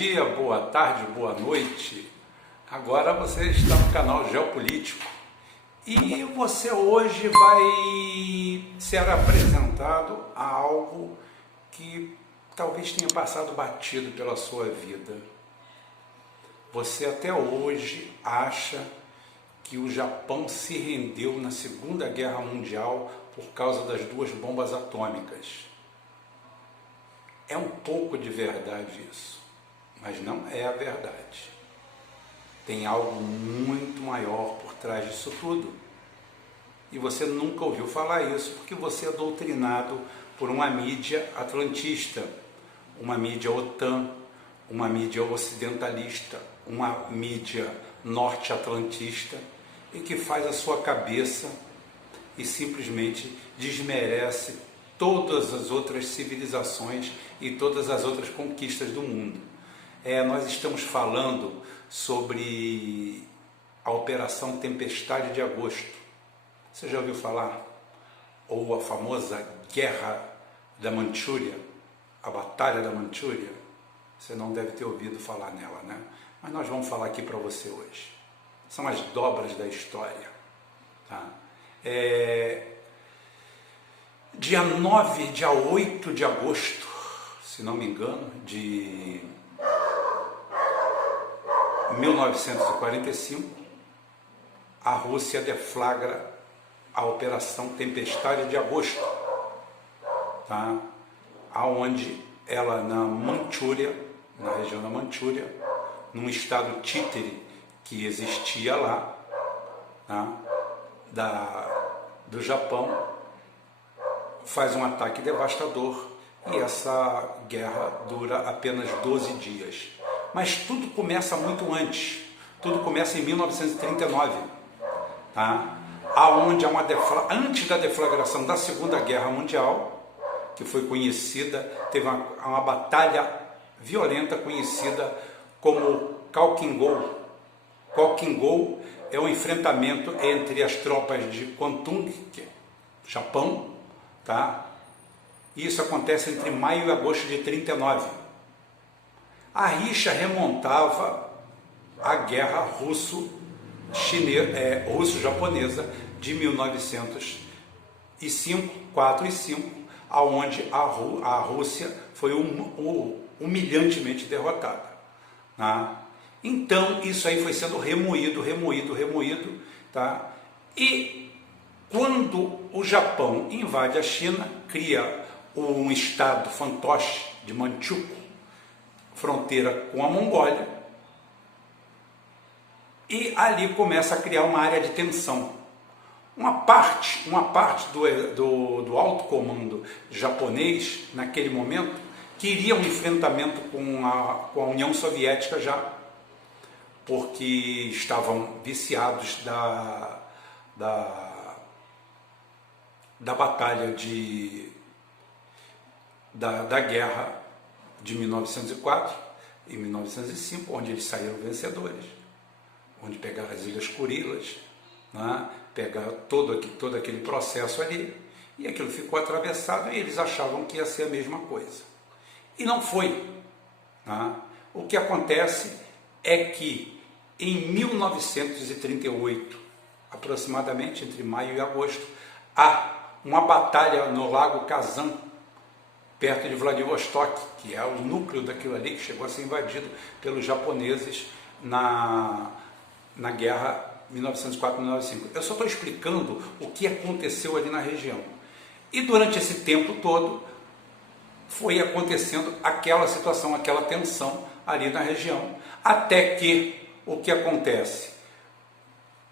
dia, boa tarde, boa noite. Agora você está no canal Geopolítico e você hoje vai ser apresentado a algo que talvez tenha passado batido pela sua vida. Você até hoje acha que o Japão se rendeu na Segunda Guerra Mundial por causa das duas bombas atômicas. É um pouco de verdade isso, mas não é a verdade. Tem algo muito maior por trás disso tudo. E você nunca ouviu falar isso porque você é doutrinado por uma mídia atlantista, uma mídia OTAN, uma mídia ocidentalista, uma mídia norte-atlantista e que faz a sua cabeça e simplesmente desmerece todas as outras civilizações e todas as outras conquistas do mundo. Nós estamos falando sobre a Operação Tempestade de Agosto. Você já ouviu falar? Ou a famosa Guerra da Manchúria, a Batalha da Manchúria? Você não deve ter ouvido falar nela, né? Mas nós vamos falar aqui para você hoje. São as dobras da história. Tá? Dia 8 de agosto, se não me engano, de 1945, a Rússia deflagra a Operação Tempestade de Agosto, tá? Aonde ela na Manchúria, na região da Manchúria, num estado títere que existia lá, tá? Do Japão, faz um ataque devastador e essa guerra dura apenas 12 dias. Mas tudo começa muito antes, tudo começa em 1939, tá? Aonde há antes da deflagração da Segunda Guerra Mundial, que foi conhecida, teve uma batalha violenta conhecida como Khalkhin-Gol. Khalkhin-Gol é um enfrentamento entre as tropas de Kwantung, Japão, tá? Isso acontece entre maio e agosto de 39. A rixa remontava à guerra russo-japonesa de 1905, 4 e 5, aonde a Rússia foi humilhantemente derrotada, tá? Então isso aí foi sendo remoído, tá? E quando o Japão invade a China, cria um estado fantoche de Manchukuo, fronteira com a Mongólia, e ali começa a criar uma área de tensão. Uma parte do alto comando japonês, naquele momento, queria um enfrentamento com a União Soviética já, porque estavam viciados da batalha da guerra de 1904 e 1905, onde eles saíram vencedores, onde pegaram as Ilhas Kurilas, né? Pegaram todo aquele processo ali, e aquilo ficou atravessado e eles achavam que ia ser a mesma coisa. E não foi. Né? O que acontece é que em 1938, aproximadamente entre maio e agosto, há uma batalha no Lago Kazan, perto de Vladivostok, que é o núcleo daquilo ali que chegou a ser invadido pelos japoneses na guerra 1904-1905. Eu só estou explicando o que aconteceu ali na região. E durante esse tempo todo foi acontecendo aquela situação, aquela tensão ali na região, até que o que acontece?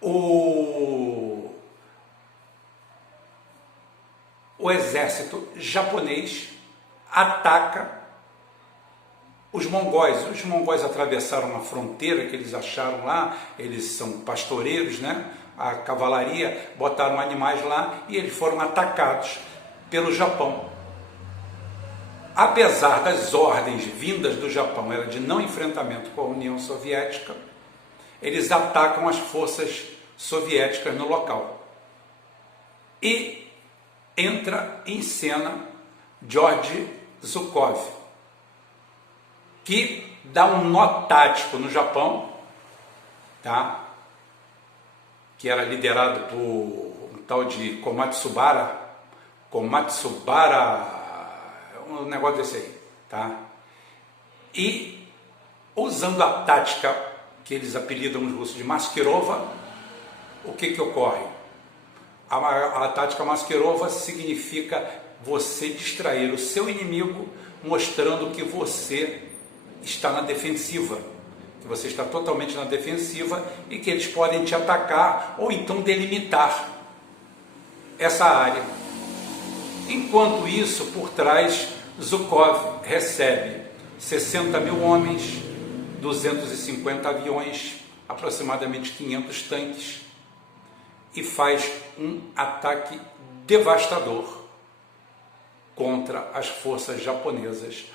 O exército japonês ataca os mongóis. Os mongóis atravessaram a fronteira que eles acharam lá, eles são pastoreiros, né? A cavalaria, botaram animais lá e eles foram atacados pelo Japão. Apesar das ordens vindas do Japão, era de não enfrentamento com a União Soviética, eles atacam as forças soviéticas no local. E entra em cena George Zhukov, que dá um nó tático no Japão, tá? Que era liderado por um tal de Komatsubara, um negócio desse aí, tá? E usando a tática que eles apelidam os russos de Maskirova, o que ocorre? A tática Maskirova significa você distrair o seu inimigo, mostrando que você está na defensiva, que você está totalmente na defensiva e que eles podem te atacar ou então delimitar essa área. Enquanto isso, por trás, Zhukov recebe 60 mil homens, 250 aviões, aproximadamente 500 tanques, e faz um ataque devastador contra as forças japonesas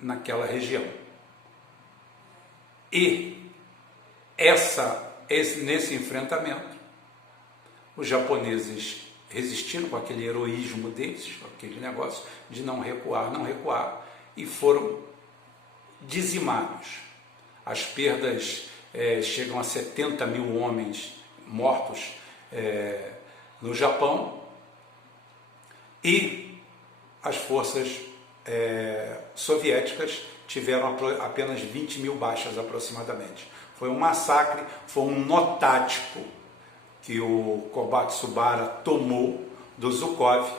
naquela região. E nesse enfrentamento, os japoneses resistiram com aquele heroísmo deles, aquele negócio de não recuar, e foram dizimados. As perdas chegam a 70 mil homens mortos no Japão, e as forças soviéticas tiveram apenas 20 mil baixas aproximadamente. Foi um massacre, foi um nó tático que o Komatsubara tomou do Zhukov,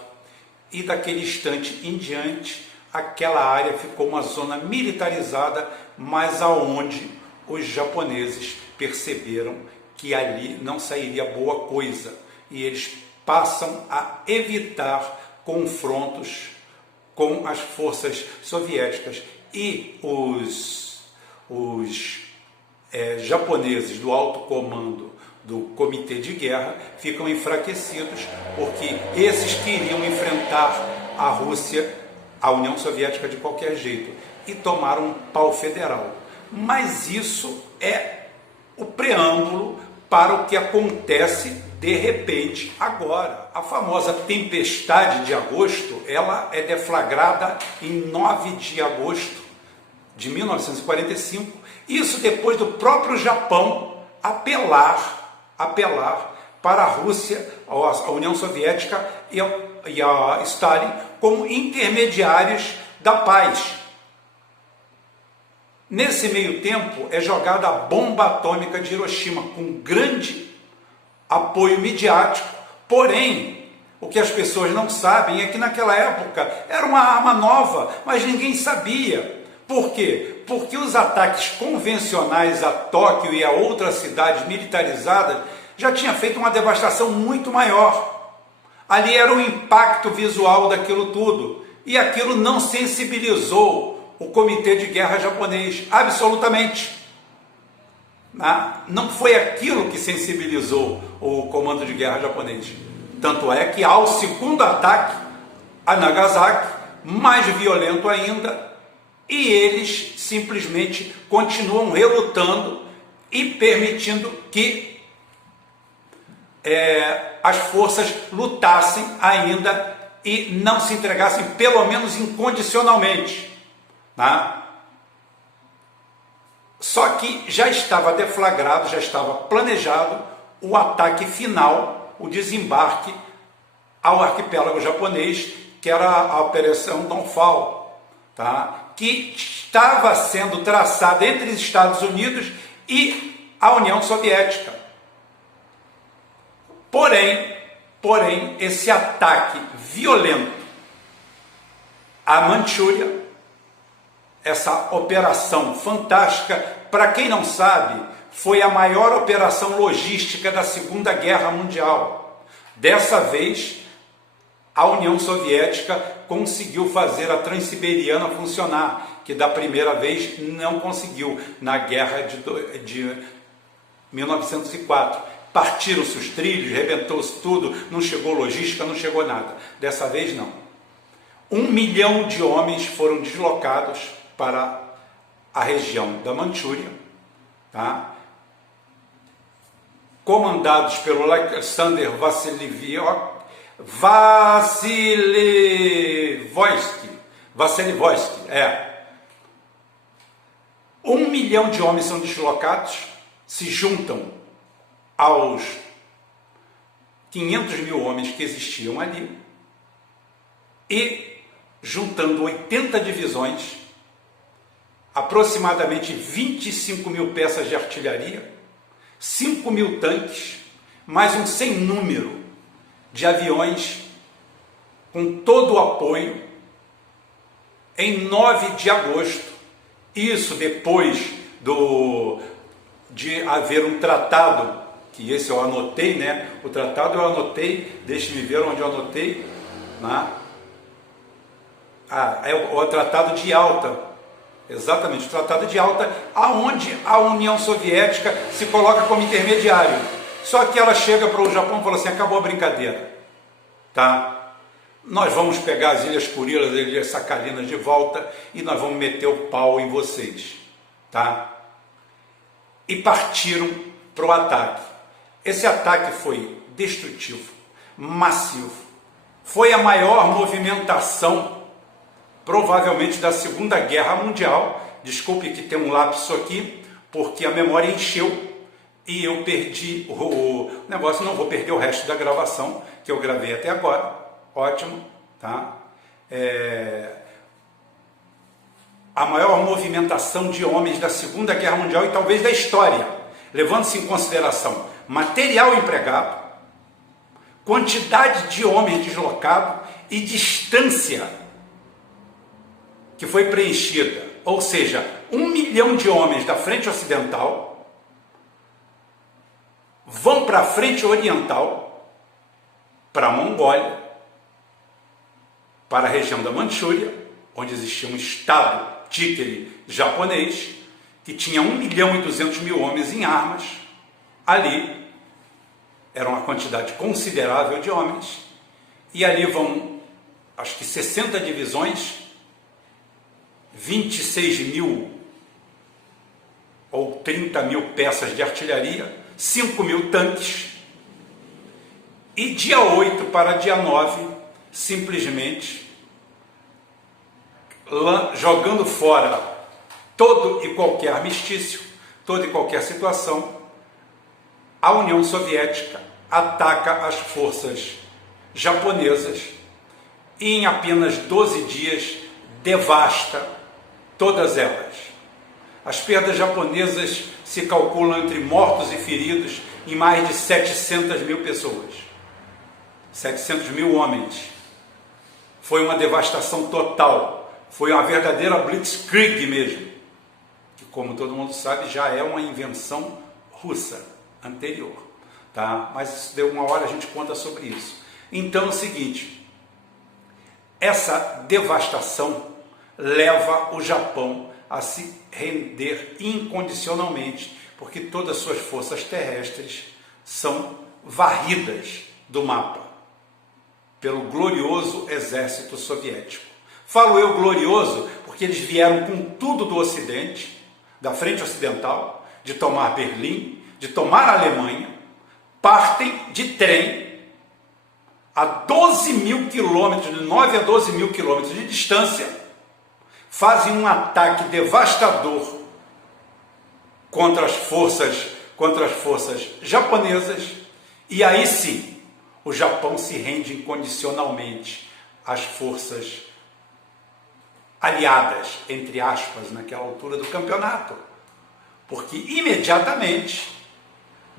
e daquele instante em diante aquela área ficou uma zona militarizada, mas aonde os japoneses perceberam que ali não sairia boa coisa, e eles passam a evitar confrontos com as forças soviéticas, e os japoneses do alto comando do Comitê de Guerra ficam enfraquecidos, porque esses queriam enfrentar a Rússia, a União Soviética de qualquer jeito, e tomaram um pau federal. Mas isso é o preâmbulo para o que acontece de repente agora. A famosa tempestade de agosto, ela é deflagrada em 9 de agosto de 1945, isso depois do próprio Japão apelar para a Rússia, a União Soviética e a Stalin como intermediários da paz. Nesse meio tempo é jogada a bomba atômica de Hiroshima com grande apoio midiático, porém o que as pessoas não sabem é que naquela época era uma arma nova, mas ninguém sabia. Por quê? Porque os ataques convencionais a Tóquio e a outras cidades militarizadas já tinham feito uma devastação muito maior. Ali era o impacto visual daquilo tudo, e aquilo não sensibilizou o Comitê de Guerra japonês, absolutamente. Não foi aquilo que sensibilizou o Comando de Guerra japonês. Tanto é que ao segundo ataque a Nagasaki, mais violento ainda, e eles simplesmente continuam relutando e permitindo que as forças lutassem ainda e não se entregassem, pelo menos incondicionalmente. Só que já estava deflagrado, já estava planejado o ataque final, o desembarque ao arquipélago japonês, que era a Operação Downfall, que estava sendo traçada entre os Estados Unidos e a União Soviética. Porém, esse ataque violento à Manchúria, essa operação fantástica, para quem não sabe, foi a maior operação logística da Segunda Guerra Mundial. Dessa vez, a União Soviética conseguiu fazer a Transiberiana funcionar, que da primeira vez não conseguiu, na guerra de 1904. Partiram-se os trilhos, rebentou-se tudo, não chegou logística, não chegou nada. Dessa vez não. 1 milhão de homens foram deslocados para a região da Manchúria, comandados pelo Alexander Vassilievsky. 1 milhão de homens são deslocados, se juntam aos 500 mil homens que existiam ali, e juntando 80 divisões, aproximadamente 25 mil peças de artilharia, 5 mil tanques, mais um sem número de aviões, com todo o apoio, em 9 de agosto, isso depois de haver um tratado, que esse eu anotei, né? O tratado eu anotei, deixe-me ver onde eu anotei, né? É o Tratado de Yalta, exatamente, o Tratado de Yalta, aonde a União Soviética se coloca como intermediário. Só que ela chega para o Japão e fala assim: acabou a brincadeira, tá? Nós vamos pegar as Ilhas Kurilas, as Ilhas Sakhalinas de volta e nós vamos meter o pau em vocês, tá? E partiram para o ataque. Esse ataque foi destrutivo, massivo. Foi a maior movimentação, provavelmente, da Segunda Guerra Mundial. Desculpe que tem um lapso aqui, porque a memória encheu e eu perdi o negócio. Não vou perder o resto da gravação que eu gravei até agora. Ótimo, tá? A maior movimentação de homens da Segunda Guerra Mundial e talvez da história, levando-se em consideração material empregado, quantidade de homens deslocados e distância que foi preenchida, ou seja, 1 milhão de homens da frente ocidental vão para a frente oriental, para a Mongólia, para a região da Manchúria, onde existia um estado títere japonês, que tinha 1 milhão e 200 mil homens em armas. Ali era uma quantidade considerável de homens, e ali vão, acho que 60 divisões, 26 mil ou 30 mil peças de artilharia, 5 mil tanques, e dia 8 para dia 9, simplesmente jogando fora todo e qualquer armistício, toda e qualquer situação, a União Soviética ataca as forças japonesas e em apenas 12 dias devasta todas elas. As perdas japonesas se calculam entre mortos e feridos em mais de 700 mil pessoas, 700 mil homens. Foi uma devastação total, foi uma verdadeira blitzkrieg mesmo, que, como todo mundo sabe, já é uma invenção russa anterior, tá? Mas isso deu uma hora, a gente conta sobre isso. Então é o seguinte, essa devastação leva o Japão a se render incondicionalmente, porque todas as suas forças terrestres são varridas do mapa pelo glorioso exército soviético. Falo eu glorioso porque eles vieram com tudo do Ocidente, da frente ocidental, de tomar Berlim, de tomar a Alemanha, partem de trem a 12 mil quilômetros, de 9 a 12 mil quilômetros de distância, fazem um ataque devastador contra as forças japonesas, e aí sim, o Japão se rende incondicionalmente às forças aliadas, entre aspas, naquela altura do campeonato, porque imediatamente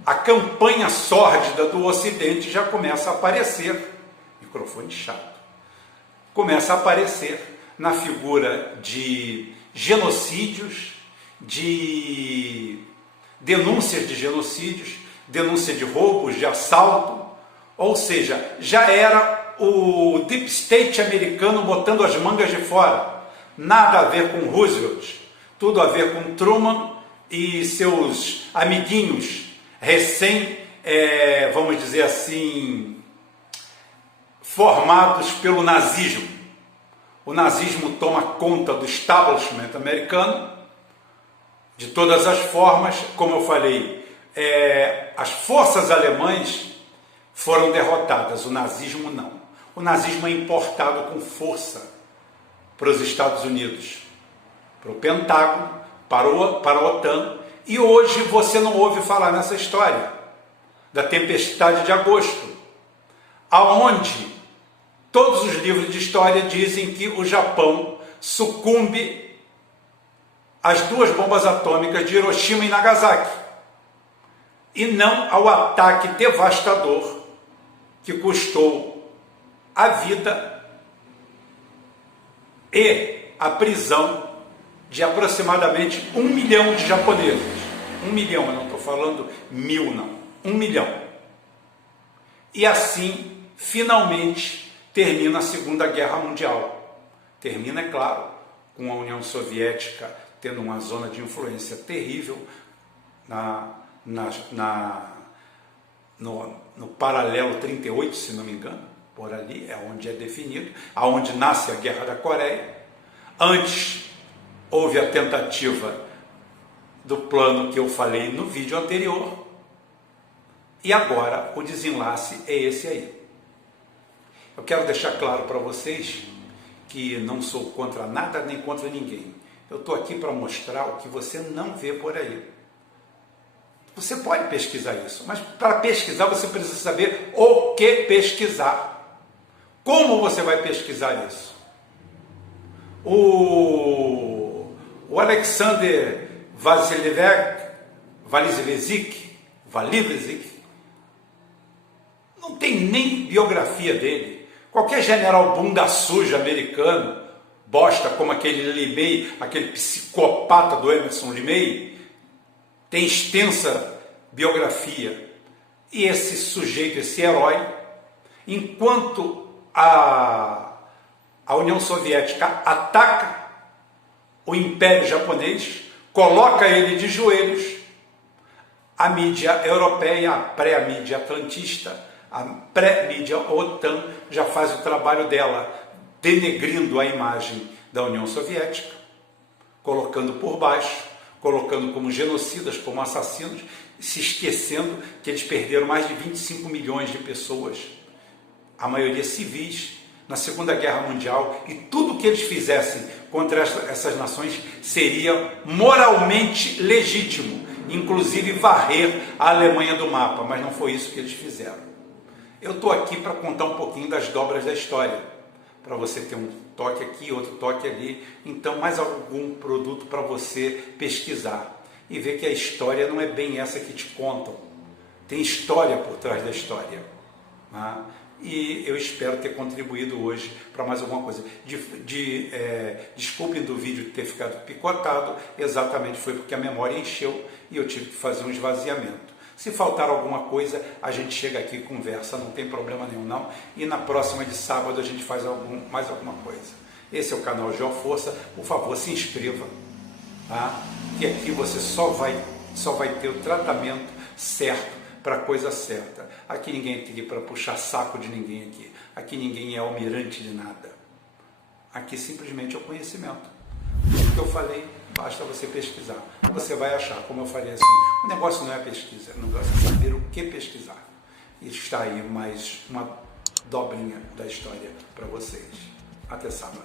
a campanha sórdida do Ocidente já começa a aparecer, microfone chato, começa a aparecer na figura de genocídios, de denúncias de genocídios, denúncia de roubos, de assalto, ou seja, já era o Deep State americano botando as mangas de fora, nada a ver com Roosevelt, tudo a ver com Truman e seus amiguinhos vamos dizer assim, formados pelo nazismo. O nazismo toma conta do establishment americano, de todas as formas, como eu falei, as forças alemãs foram derrotadas, o nazismo não. O nazismo é importado com força para os Estados Unidos, para o Pentágono, para a OTAN, e hoje você não ouve falar nessa história da tempestade de agosto, aonde todos os livros de história dizem que o Japão sucumbe às 2 bombas atômicas de Hiroshima e Nagasaki, e não ao ataque devastador que custou a vida e a prisão de aproximadamente 1 milhão de japoneses. 1 milhão, eu não estou falando 1000 não, 1 milhão. E assim, finalmente, termina a Segunda Guerra Mundial. Termina, é claro, com a União Soviética tendo uma zona de influência terrível no paralelo 38, se não me engano, por ali é onde é definido, aonde nasce a Guerra da Coreia. Antes houve a tentativa do plano que eu falei no vídeo anterior, e agora o desenlace é esse aí. Eu quero deixar claro para vocês que não sou contra nada nem contra ninguém. Eu estou aqui para mostrar o que você não vê por aí. Você pode pesquisar isso, mas para pesquisar você precisa saber o que pesquisar. Como você vai pesquisar isso? O Alexander Vasilevsky não tem nem biografia dele. Qualquer general bunda suja americano, bosta como aquele Lee, aquele psicopata do Emerson Lee, tem extensa biografia. E esse sujeito, esse herói, enquanto a União Soviética ataca o Império Japonês, coloca ele de joelhos, a mídia europeia, a pré-mídia atlantista, a pré-mídia OTAN já faz o trabalho dela, denegrindo a imagem da União Soviética, colocando por baixo, colocando como genocidas, como assassinos, se esquecendo que eles perderam mais de 25 milhões de pessoas, a maioria civis, na Segunda Guerra Mundial, e tudo que eles fizessem contra essas nações seria moralmente legítimo, inclusive varrer a Alemanha do mapa, mas não foi isso que eles fizeram. Eu estou aqui para contar um pouquinho das dobras da história, para você ter um toque aqui, outro toque ali, então mais algum produto para você pesquisar e ver que a história não é bem essa que te contam, tem história por trás da história, né? E eu espero ter contribuído hoje para mais alguma coisa. Desculpem do vídeo ter ficado picotado, exatamente foi porque a memória encheu e eu tive que fazer um esvaziamento. Se faltar alguma coisa, a gente chega aqui e conversa, não tem problema nenhum não. E na próxima de sábado a gente faz mais alguma coisa. Esse é o canal Geoforça, por favor se inscreva, tá? Que aqui você só vai ter o tratamento certo para a coisa certa. Aqui ninguém tem que ir para puxar saco de ninguém aqui. Aqui ninguém é almirante de nada. Aqui simplesmente é o conhecimento. Tudo que eu falei, basta você pesquisar. Você vai achar, como eu falei assim, o negócio não é pesquisa, o negócio é saber o que pesquisar. E está aí mais uma dobrinha da história para vocês. Até sábado.